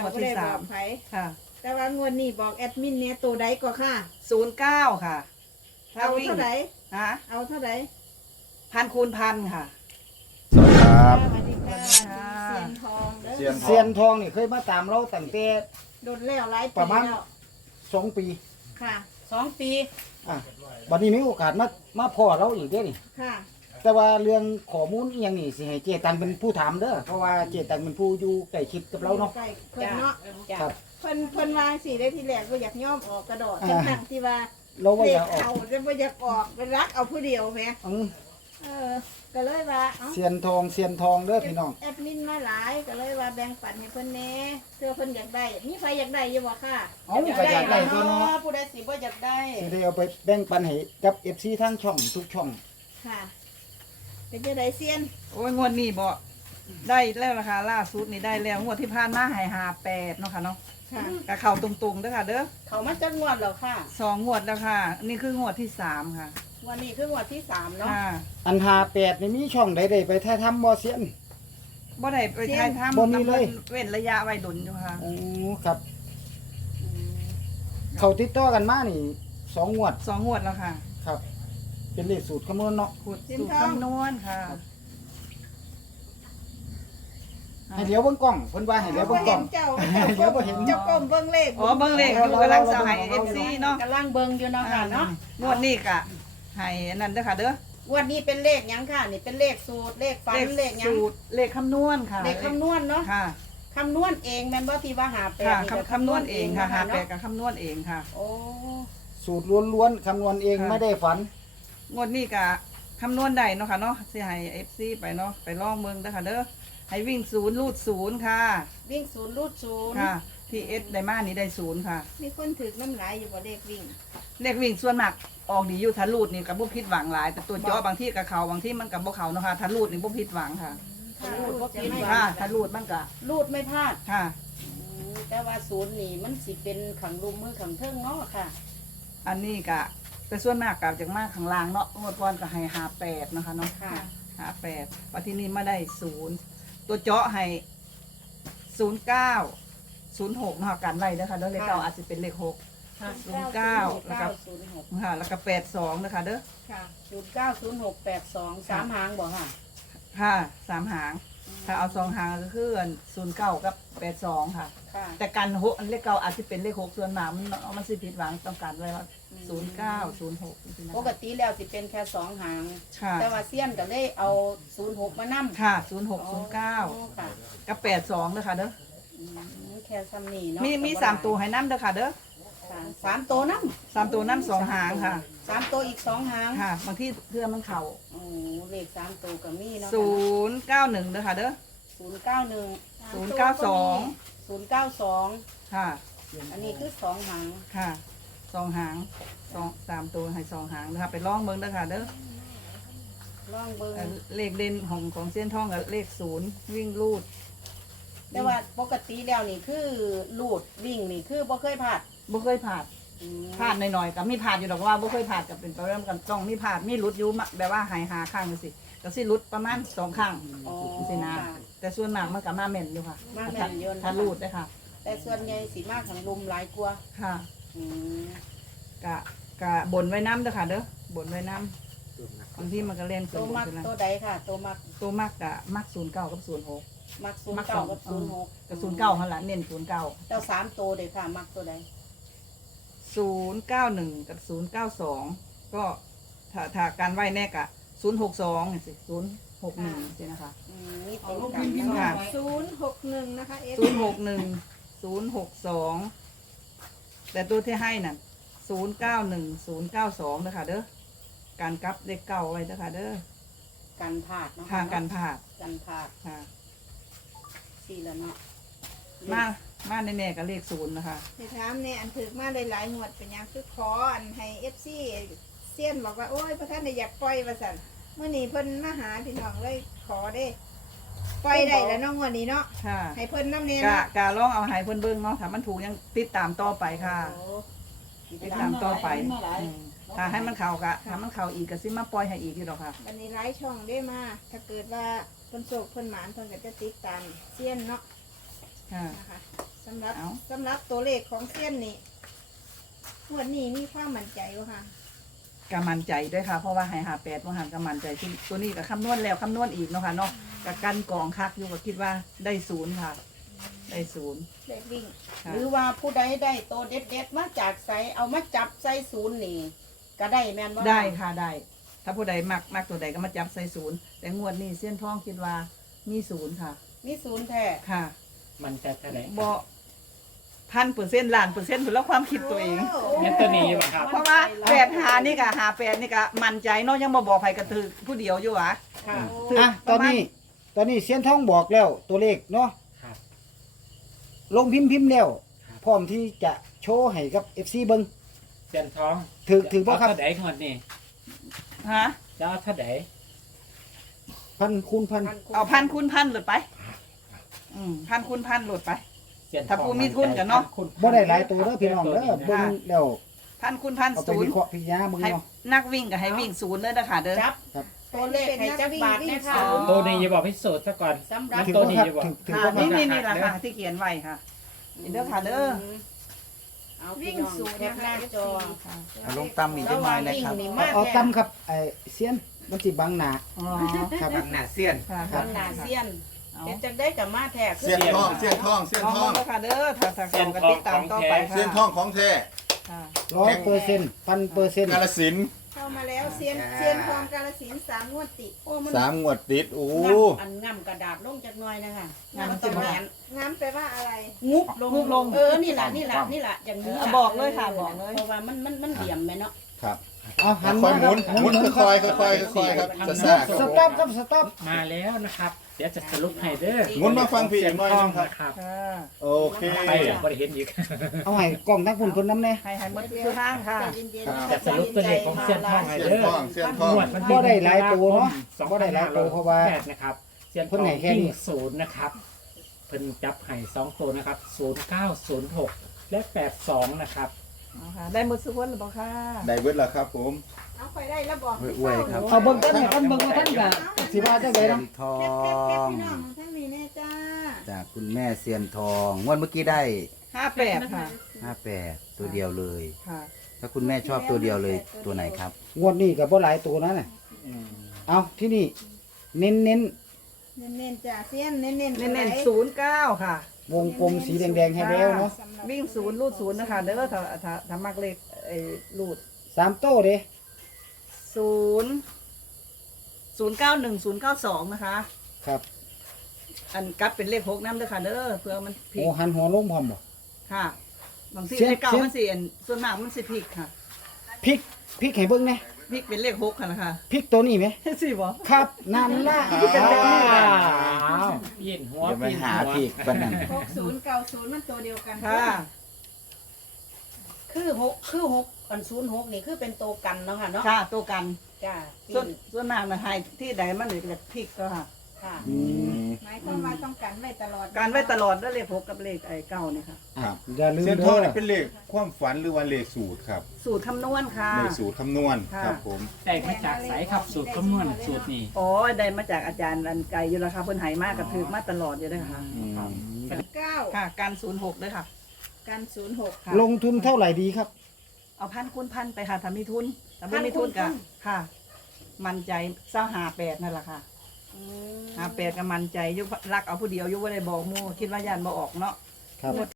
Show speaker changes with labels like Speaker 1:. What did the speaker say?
Speaker 1: งวดที่สามค่ะ
Speaker 2: แต่ว่างวดนี้บอกแอดมินเนี่ยตัวใดก็ค่ะ
Speaker 1: 09ค่ะ
Speaker 2: เอาเท่าไหร่
Speaker 1: ฮะ
Speaker 2: เอาเท่าไหร่
Speaker 1: พันคูณพันค่ะ
Speaker 3: สวัสดีครับ
Speaker 2: สวัสดีค่ะเซียนทองเด้อ
Speaker 3: เซียนทองนี่เคยมาตามเราตั้งแต่
Speaker 2: โดนแล้วหลายปี
Speaker 3: ประมาณ
Speaker 2: แล้ว
Speaker 3: 2 ปี
Speaker 2: ค่ะ
Speaker 4: 2 ปี
Speaker 3: อ่ะวันนี้มีโอกาสมาพ่อเราอีกเด้อนี่
Speaker 2: ค่ะ
Speaker 3: แต่ว่าเรื่องข้อมูลอีหยังนี่สิให้เจตังเป็นผู้ถามเด้อเพราะว่าเจตังเป็นผู้อยู่ใกล้ชิดกับเราเนาะ
Speaker 2: ใกล้เพิ่นเนาะ
Speaker 4: จ้ะ
Speaker 3: ครับ
Speaker 2: เพิ่นวางสีได้ทีแรกก็อยากย่อมออกกระโดด
Speaker 3: อ่า
Speaker 2: ทั้งที่ว่า
Speaker 3: เราว่า
Speaker 2: เด็
Speaker 3: อก ยากออก
Speaker 2: เขาจะบ่อยากออกเป็นรักเอาผู้เดียวแหม
Speaker 3: อืม
Speaker 2: ก็เลยว่าเอ้า
Speaker 3: เซียนทองเด้อพี่น้อง
Speaker 2: แอดมินมาหลายก็เลยว่าแบ่งปันให้เพิ่นแหน่เพื่อเพิ่นอยากได้มีใครอยากได้อยู่บ่ค่ะ
Speaker 3: เอาก็อยากได้ตัวเนาะ
Speaker 4: ผู้ใดสิบ่อยากได้
Speaker 3: สิได้เอาไปแบ่งปันให้กับ FC ทางช่องทุกช่อง
Speaker 2: ค่ะ เป็นจังไดเซียน
Speaker 1: โอ้ยงวดนี้บ่ได้แล้วราคาล่าสุดนี่ได้แล้วงวดที่ผ่านมาให้58เนาะค่ะเนาะ
Speaker 2: ค่ะ
Speaker 1: ก็เข้าตรงๆเด้อค่ะเด้อ
Speaker 4: เขามาจักงวดแล้วค่ะ
Speaker 1: 2งวดแล้วค่ะนี่คืองวดที่3ค่ะ
Speaker 4: วันนี้คืองวดที่3เนาะ
Speaker 1: ค่ะ
Speaker 3: อัน58นี่มีช่องใดๆไปถ่ายทำบ่เซียน
Speaker 1: บ่ได้ไปถ่ายทำ
Speaker 3: บ่มีเลย
Speaker 1: เว้นระยะไว้ดนอยู่ค่ะ
Speaker 3: อ๋อครับ เขาติดต่อกันมานี่2 งวด
Speaker 1: 2งวดแล้วค่ะ
Speaker 3: ครับ เป็นเลขสูตรคำนวณเนาะ
Speaker 1: ขุดสูตรคำนวณค่ะ
Speaker 3: ให้เลี้ยวเบิ่งกล้องเพิ่นว่าให้เลี้ยว
Speaker 2: บ่
Speaker 3: เบิ่งกล้
Speaker 2: เห็
Speaker 3: อง
Speaker 2: นเจ้า
Speaker 3: เดี๋ยวบ่เห็น
Speaker 2: เจ้าก้มเบิ่งเลข
Speaker 1: อ๋อเบิ่งเลขอยู่กำลังสหาย FC เนาะ
Speaker 4: กำลังเบิ่งอยู่เนาะค่ะเนาะ
Speaker 1: งวดนี้ก็ให้อันนั้นเด้อค่ะเด้อ
Speaker 4: งวดนี้เป็นเลขหยังค่ะ นี่เป็นเลขสูตรเลขฝันเลขหยัง
Speaker 1: สูตรเลขคำนวณค่ะ
Speaker 4: เลขคำนวณเนาะ
Speaker 1: ค่ะ
Speaker 4: คำนวณเองแม่นบ่ที่ว่าหาแปด
Speaker 1: ค่ะ
Speaker 4: นี่ก็
Speaker 1: คำนวณเองค่ะหาแปด
Speaker 4: เนาะ
Speaker 1: กับคำนวณเองค่ะ
Speaker 4: โอ้
Speaker 3: สูตรล้วนๆคำนวณเอง
Speaker 1: ค่ะ
Speaker 3: ไม่ได้ฝัน
Speaker 1: งวดนี้ก็คำนวณได้เนาะค่ะเนาะสิให้ FC ไปเนาะไปลองเมืองเด้อค่ะเด้อให้วิ่ง0รูด0ค่ะ
Speaker 4: วิ่งศูนย์รูดศูนย์
Speaker 1: ค่ะที่เอสได้มานี่ได้0ค่ะ
Speaker 2: มีคนถือน้ำลายอยู่บ่เลขวิ่ง
Speaker 1: เลขวิ่งส่วนมากออกดีอยู่ทันรูดนี่ก็บ่ผิดหวังหลาย แต่ตัวเจาะบางที่ก็เข้าบางที่มันก็บ่เข้าเนาะค่ะทันรูดนี่บ่ผิดหวังค่ะ
Speaker 4: รูดบ่ผิดหวั
Speaker 1: ค่ะ
Speaker 4: ง
Speaker 1: ทันรูดมันก็
Speaker 4: รูดไม่พลาด
Speaker 1: ค่ะ
Speaker 4: แต่ว่าศูนย์นี่มันสิเป็นขังลุมมือขังเทิงเนาะค่ะ
Speaker 1: อันนี้ก็แต่ส่วนมากกับจากมากข้างล่างเนาะงวดก่อนก็ให้58นะคะเนาะ
Speaker 4: ค่ะ
Speaker 1: 58วันที่นี่มาได้0ตัวเจาะให้09 06เนาะกันไว้เด้อค่ะเด้อเลขเก้าอาจจะเป็นเลข6 09แล้วก็
Speaker 4: 0906
Speaker 1: ค่ะแล้วก็82นะคะเด้อ
Speaker 2: ค่ะ
Speaker 4: 090682 3หางบ่ค่ะ
Speaker 1: ค่ะ3หาง ถ้าเอา2หางก็คือ09กับ82ค่ะ
Speaker 4: ค่ะ
Speaker 1: แต่กันหกอันเลขเก้าอาจจะเป็นเลข6ส่วนมากมันสิผิดหวังต้องการไว้ว่า09 06จริงๆนะ
Speaker 4: ปกติแล้วสิเป็นแค่2หาง
Speaker 1: ค่ะ
Speaker 4: แต่ว่าเซียนก็เลยเอา06มานำ
Speaker 1: ค่ะ06 09
Speaker 4: ค่ะ
Speaker 1: กับ82เด้อค่ะเด้อ
Speaker 4: แค่ซ้ำนี่เนาะ
Speaker 1: มี3ตัวให้น้ำเด้อค่ะเด้อ
Speaker 4: ค่ะ3ตัวนํ
Speaker 1: 3ตัวน้ำ2หางค่ะ
Speaker 4: 3ตัวอีก2หาง
Speaker 1: ค่ะ บางที่เพื่อมันเข่า
Speaker 4: โอ้เลข3ตัวก็มีเนาะ
Speaker 1: 091เด้อค่ะเด้อ
Speaker 4: 091
Speaker 1: 092
Speaker 4: 092
Speaker 1: ค่ะ
Speaker 4: อันนี้คือ2หาง
Speaker 1: ค่ะ2หาง3ตัวให้2หางนะคะไปลองเบิ่งเด้อค่ะเด้อ
Speaker 4: ลองเบิ่ง
Speaker 1: เลขเด่นของเส้นทองกับเลข0วิ่งรูด
Speaker 4: แต่ว่าปกติแล้วนี่คือลูดวิ่งนี่คือบ่เคยพลาด
Speaker 1: บ่เคยผ่านผ่านหน่อยๆก็มีผ่านอยู่ดอกว่าบ่เคยผ่านกับเป็นประเริ่มกันต้องมีผ่านมีหลุดอยู่แบบว่าหายหาข้างจังซี่ก็สิหลุดประมาณ2ข้าง
Speaker 4: อ๋อ
Speaker 1: จังซี่นะ
Speaker 4: ค่ะ
Speaker 1: แต่ส่วนมากมันก็มาแม่นอยู่ค่ะ
Speaker 4: มาแม่นอยู่นะคะ
Speaker 1: ถ้ารูดได้ค่ะ
Speaker 4: แต่ส่วนใหญ่สีมากของลุมหลายกว่า
Speaker 1: ค่ะ
Speaker 4: อืม
Speaker 1: กะบนไว้น้ำเด้อค่ะเด้อบนไว้น้ำบางทีมันก็เล่น
Speaker 4: ตัวมักตัวใดค่ะ ตัวมัก
Speaker 1: ตัวมากกะมัก09กับ06
Speaker 4: มักศูน
Speaker 1: มั
Speaker 4: ย์
Speaker 1: ส
Speaker 4: เก้า
Speaker 1: อง
Speaker 4: กับศูนย์หก
Speaker 1: กับ09หั่นล่ะเน้น09
Speaker 4: เจ้า3ตัวเด้ค่ะ มักตัวใด
Speaker 1: 091กับ092ก็ถ้าการไว้แน่กะ062นี่สิ061สินะคะ
Speaker 4: นี่ตัวกัน
Speaker 1: ค่ะ
Speaker 2: 061นะคะ F
Speaker 1: 061 แต่ตัวที่ให้น่ะ091 092นะคะเด้อการกลับเลขเก้าไว้นะคะเด้อ
Speaker 4: กันพลาดเนาะ
Speaker 1: ค่ะการผ่าด
Speaker 4: กันพลาด
Speaker 1: ค่ะ
Speaker 4: สี่แล้วเนาะ
Speaker 1: มาแน่ๆกับเลข0นะคะ
Speaker 2: ให้ถามเนี่ยอันถือมาหลายๆงวดเป็นหยังคือขออันให้ FC เซียนบอกว่าโอ้ยพระท่านได้อยากปล่อยว่าซั่นเมื่อนี้เพิ่นมาหาพี่น้องเลยขอเด้ปล่อยได้แล้วเน้องวันนี้เนาะ
Speaker 1: ค่ะ
Speaker 2: ให้เพิ่นน้ำเนี่ย
Speaker 1: กะ
Speaker 2: เนาะ
Speaker 1: กะลองเอาให้เพิ่นเบิ่งเนาะถ้ามันถูกยังติดตามต่อไปค่ะ
Speaker 2: โอ้
Speaker 1: ติดตามต่อไปอืมถ้าให้มันเข้ากะถ้ามันเข้าอีกก็สิมาปล่อยให้อีกอยู่ดอกค่ะ
Speaker 2: วันนี้หลายช่องได้มา ถ้าเกิดว่าเพิ่นโศกเพิ่นหมานเพิ่นก็จะติดตามเซียนเนาะ
Speaker 1: ค่ะ
Speaker 2: นะคะสำหรับ
Speaker 1: เอา
Speaker 2: สำหรับตัวเลขของเส้นนี่งวดนี้มีความมั่นใจบ่ค่ะ
Speaker 1: กำมันใจด้วยค่ะเพราะว่าให้58ว่าหันกำมันใจที่ตัวนี้ก็คำนวณแล้วคำนวณอีกเนาะค่ะเนาะกับกันกองคักอยู่ก็คิดว่าได้ศูนย์ค่ะ ได้ศูนย์
Speaker 2: เลขวิ่ง
Speaker 1: ค่ะ
Speaker 4: หรือว่าผู้ใดได้โตเด็ดๆมาจากไสเอามาจับใส่ศูนย์นี่ก็ได้แม่นบ่
Speaker 1: ได้ค่ะได้ ถ้าผู้ใดมักตัวใดก็มาจับใส่ศูนย์แต่งวดนี้เส้นทองคิดว่ามีศูนย์ค่ะ
Speaker 4: มีศูนย์แท้
Speaker 1: ค่ะ
Speaker 5: มันจะเท่าไหร่
Speaker 1: บ่1,000%ล้านเปอร์เซ็นต์ถึงแล้วความคิดตัวเอง
Speaker 5: เงินตัวนี้ป่ะครับ
Speaker 1: เพราะว่า8 นี่ก็58นี่ก็มั่นใจเนาะยังบ่บอกใครกระตือผู้เดียวอยู่หวะ
Speaker 4: ค่ะ
Speaker 1: ถื
Speaker 3: อ่ะตอนนี้เสียนทองบอกแล้วตัวเลขเนาะ
Speaker 5: ครับ
Speaker 3: ลงพิมพ์แล้ว
Speaker 5: ครับ
Speaker 3: พร้อมที่จะโชว์ให้กับ FC เบิ่ง
Speaker 5: เสียนท้อง
Speaker 3: ถือบ่ครับ
Speaker 5: เท่าไหร่งวดนี่
Speaker 1: ฮะ
Speaker 5: จะเอาเท่าไหร่
Speaker 3: พันคูณพัน
Speaker 1: เอา1,000 คูณ 1,000หลุดไป1,000 คูณ 1,000หลุดไป
Speaker 5: เสียน
Speaker 1: ถ้าผู้มีทุนกันเนาะ
Speaker 3: บ่ได้หลายตัวเด้อพี่น้องเด้อเบิ่งแล้ว
Speaker 1: 1,000 คูณ 1,000
Speaker 3: เอาไป
Speaker 1: ศูน
Speaker 3: วิ
Speaker 1: ย์
Speaker 3: เคราะห์พิจารณาเบิ่ง
Speaker 1: ให้
Speaker 3: เนาะ
Speaker 1: นักวิ่งก็ให้วิ่งศูนย์เลยนะคะเด้อ
Speaker 4: จับ
Speaker 3: ครับ
Speaker 4: ตัวเลขให้จักบาทเนี่ยค่ะ
Speaker 5: ตัวนี้อย่าบอกพิสูจน์ซะก่อน
Speaker 4: สำหรับ
Speaker 5: มัน
Speaker 3: ถือ
Speaker 5: ตัว
Speaker 3: บ่
Speaker 5: นี้
Speaker 3: ครับ
Speaker 5: อย่าบอก
Speaker 3: ถือ
Speaker 1: ค่ะ
Speaker 3: บ่ครับ
Speaker 1: นี่แหละค่ะที่เขียนไว้ค่ะนี่เด้อค่ะเด้อ
Speaker 4: เอา
Speaker 2: วิ่
Speaker 4: วิ่
Speaker 2: ง
Speaker 4: ง
Speaker 2: ศู
Speaker 4: ศู
Speaker 2: น
Speaker 4: น
Speaker 2: ย์
Speaker 4: ย์แคปหน้าจอ
Speaker 1: ค่ะ
Speaker 6: เอาลงต่ำอีกได้หน่อยนะครับ
Speaker 4: วิ่ง
Speaker 3: เอา
Speaker 4: แท้
Speaker 3: ต่ำครับไอ้เสียนมันสิบังหน้า
Speaker 1: อ๋อ
Speaker 3: ครับ
Speaker 6: บางหน้าเสี้ยน
Speaker 1: ค่ะ
Speaker 4: ข้างหน้าเซียน
Speaker 1: เอา
Speaker 4: เฮ็ดจังได้กับมาแท้คือ
Speaker 7: เสี้ยนทองเสี้ยนทองเสี้ยน
Speaker 1: ลอง
Speaker 7: ทอง
Speaker 1: เด้อค่ะเด้อถ้าสองกันติดตามต่อไปค่ะ
Speaker 7: เสี้ยนทองของแท้
Speaker 1: ค่ะ
Speaker 3: 100% 1,000%
Speaker 7: กาลสินธุ์
Speaker 2: เข้ามาแล้วเซียนทองกาฬสินธุ์3งวดติดโอ้มัน
Speaker 7: 3 งวดติด โอ้
Speaker 4: อันง่ำกระดาษลงจากหน่อยนะคะ
Speaker 1: งาม
Speaker 4: มัน
Speaker 1: จั
Speaker 4: จะ
Speaker 1: ง
Speaker 4: แห
Speaker 1: เล
Speaker 4: วย น
Speaker 2: งั้นแปลว่าอะไร
Speaker 4: งุบลง
Speaker 1: งุบลง
Speaker 4: นี่แหละอย่างนี้
Speaker 1: บอกเลยค่ะบอกเลย
Speaker 4: เพราะว่ามันเหลี่ยมไหมเนาะ
Speaker 7: ครับ
Speaker 3: เอาหัน
Speaker 7: ค่อ
Speaker 3: มาย
Speaker 7: ห
Speaker 3: ครั
Speaker 7: มุ
Speaker 3: บ
Speaker 7: นหมุนค่อยๆค่อยๆค่อยๆครับจะซ่าค
Speaker 3: ส
Speaker 7: รับ
Speaker 3: ต็อปครับสต็อป
Speaker 5: มาแล้วนะครับ เดี๋ยวจะสรุปให้เด้อ
Speaker 7: หมุนมาฟังพี่
Speaker 5: เสี
Speaker 7: อี
Speaker 5: ยน
Speaker 7: กหน่อย
Speaker 5: ท้อง
Speaker 7: นะครับ
Speaker 5: นะครับ
Speaker 1: ค่ะ
Speaker 7: โอเค
Speaker 5: ไปอย่างบริเห็นอีก
Speaker 3: เอาให้กล้องทั้งคุณคนน้ำแน่
Speaker 1: ให้หมดทุกทางค่ะ
Speaker 2: ใจเย็นๆ
Speaker 5: จะสรุปตัวเลขของเสียนทองให้
Speaker 7: เสี้ยน
Speaker 5: เด้อ
Speaker 7: ทองเสี้ยนทอง
Speaker 5: งวดวัน
Speaker 3: บ่
Speaker 5: ที่
Speaker 3: ได้หลายตัวเนาะบ่ได้หลายตัวเพราะว่า
Speaker 5: 8นะครับเสียนท
Speaker 3: เพิ่
Speaker 5: อน ง
Speaker 3: ให้แค่นี้
Speaker 5: วิ่งศูนย์นะครับเพิ่นจับไห่2ตัวนะครับ0906และ82นะครับ
Speaker 1: เอาค่ะได้หมดทุกคนหรือเปล่าค่ะ
Speaker 7: ได้เบิดแล้วครับผม
Speaker 2: เอาไปได้แล้วบอก
Speaker 6: อวยๆครับ
Speaker 3: เอาเบิ่งกันให้กันเบิ่งว่าท่านก็สิว่าจังได๋
Speaker 6: เสีย
Speaker 3: เนาะ
Speaker 6: นทอ
Speaker 2: แคบๆ
Speaker 6: ง
Speaker 2: พี่น้องทั้งนี้แน่จ้า
Speaker 6: จากคุณแม่เซียนทองงวดเมื่อกี้ได้
Speaker 1: 58ค่ะ
Speaker 6: 58ตัวเดียวเลย
Speaker 1: ค่ะ
Speaker 6: ถ้าคุณแม่ชอบตัวเดียวเลยตัวไหนครับ
Speaker 3: งวดนี้ก็บ่หลายตัวนะน่ะเอาที่นี่เน้น
Speaker 2: เน้นๆจ้าเซียนเน้นๆ
Speaker 1: เน้นๆ09ค่ะ
Speaker 3: ๆวงกลมสีแดงๆให้แล้วเนาะ
Speaker 1: วิ่งศูนย์รูดศูนย์นะคะเด้อถ้ามักเลขไอ้รูด
Speaker 3: 3โต้เด้
Speaker 1: 091 092นะคะ
Speaker 3: ครับ
Speaker 1: อันกลับเป็นเลข6นำเด้อค่ะเด้อเพื่อมันพลิ
Speaker 3: โอ้
Speaker 1: ก
Speaker 3: หันหัวลงพร้อมบ่
Speaker 1: ค่ะบางที
Speaker 3: เสียง
Speaker 1: เลขเก่า
Speaker 3: เสียง
Speaker 1: มันสิอันส่วนมากมันสิพลิกค่ะ
Speaker 3: พริกให้เบิ่งแน่
Speaker 1: พลิกเป็นเลข6ค่ะนะคะ
Speaker 3: พริกตัวนี้ไหม
Speaker 1: สิบ่
Speaker 3: ครับนั่นล่ะ
Speaker 5: อ้าวปีนหัว
Speaker 6: เดี๋ยวไป
Speaker 5: ปีน
Speaker 6: หา
Speaker 5: หัว
Speaker 6: พี่ปานนั้น
Speaker 2: 6090มันตัวเดียวกัน
Speaker 1: ค่ะ
Speaker 4: คือ6อัน06นี่คือเป็นโตวกันเนาะค่ะเนาะ
Speaker 1: ค่ะตัวกัน
Speaker 4: จ้า
Speaker 1: ส่วนมากนะให้ที่ใดมันเหลือพลิกก็ค่ะ
Speaker 4: ค่ะ
Speaker 3: อืม
Speaker 2: หมายความว่าต้องกันไว้ตลอด
Speaker 1: การไว้ตลอดแล้วเลข6กับเลขไอ้เก้านี่ค่ะ
Speaker 7: ครับ
Speaker 3: อย่าลืม
Speaker 7: เสี้ยนท
Speaker 3: เด้
Speaker 7: อง
Speaker 3: อ
Speaker 7: นี่เป็นเลขความฝันหรือว่าเลขสูตรครับ
Speaker 1: สูตรคำนวณค่ะ
Speaker 7: เลขสูตรคำนวณ
Speaker 1: ค่ะ
Speaker 7: ครับผม
Speaker 5: ได้มาจากไสครับสูตรคำนวณสูตรนี้
Speaker 1: อ๋อได้มาจากอาจารย์อันไกลอยู่แล้วค่ะเพิ่นใหายมากกระถือมาตลอดอยู่เด้อค่ะ
Speaker 2: 9
Speaker 1: ค่ะการ06ด้วยค่ะ
Speaker 2: กัน06
Speaker 1: ค่ะ
Speaker 3: ลงทุนเท่าไหร่ดีครับ
Speaker 1: เอา1,000 คูณ 1,000ไปค่ะถ้ามีทุนถ้าไม่มีทุนก็ค่ะ มั่นใจ58นั่นแหละค่ะ
Speaker 4: อืม
Speaker 1: 58ก็มั่นใจอยู่รักเอาผู้เดียวอยู่บ่ได้บอกหมู่คิดว่าย่านบ่ออกเนาะ
Speaker 3: ครับ